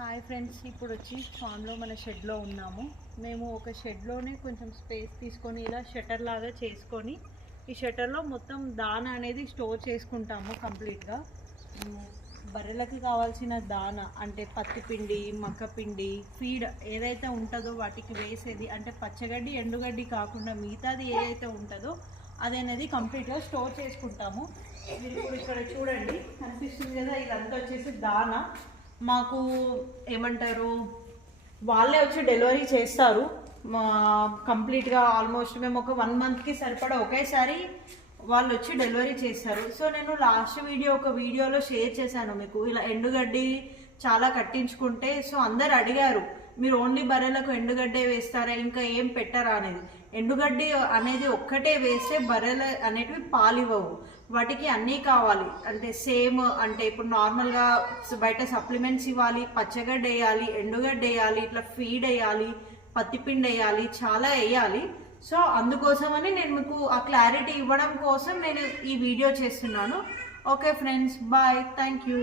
Hi friends, ఇప్పుడు వచ్చి ఫామ్లో మన షెడ్లో ఉన్నాము. మేము ఒక షెడ్లోనే కొంచెం స్పేస్ తీసుకొని ఇలా షట్టర్ లాగా చేసుకొని ఈ షట్టర్లో మొత్తం దానా అనేది స్టోర్ చేసుకుంటాము. కంప్లీట్గా బర్రెలకి కావాల్సిన దానా అంటే పత్తిపిండి, మక్కపిండి, ఫీడ్ ఏదైతే ఉంటుందో వాటికి వేసేది, అంటే పచ్చగడ్డి ఎండుగడ్డి కాకుండా మిగతాది ఏదైతే ఉంటుందో అది అనేది కంప్లీట్గా స్టోర్ చేసుకుంటాము. మీరు ఇప్పుడు ఇక్కడ చూడండి, కనిపిస్తుంది కదా, ఇదంతా వచ్చేసి దానా. మాకు ఏమంటారు, వాళ్ళే వచ్చి డెలివరీ చేస్తారు. కంప్లీట్గా ఆల్మోస్ట్ మేము ఒక 1 మంత్కి సరిపడా ఒకేసారి వాళ్ళు వచ్చి డెలివరీ చేస్తారు. సో నేను లాస్ట్ ఒక వీడియోలో షేర్ చేశాను మీకు, ఇలా ఎండుగడ్డి చాలా కట్టించుకుంటే. సో అందరు అడిగారు, మీరు ఓన్లీ బర్రెలకు ఎండుగడ్డే వేస్తారా, ఇంకా ఏం పెట్టరా అనేది. ఎండుగడ్డి అనేది ఒక్కటే వేస్తే బర్రెలు అనేటివి పాలివ్వవు, వాటికి అన్నీ కావాలి. అంటే సేమ్, అంటే ఇప్పుడు నార్మల్గా బయట సప్లిమెంట్స్ ఇవ్వాలి, పచ్చగడ్డ వేయాలి, ఎండుగడ్డ వేయాలి, ఇట్లా ఫీడ్ వేయాలి, పత్తిపిండి వేయాలి, చాలా వేయాలి. సో అందుకోసమని నేను మీకు ఆ క్లారిటీ ఇవ్వడం కోసం నేను ఈ వీడియో చేస్తున్నాను. Okay friends, bye, thank you.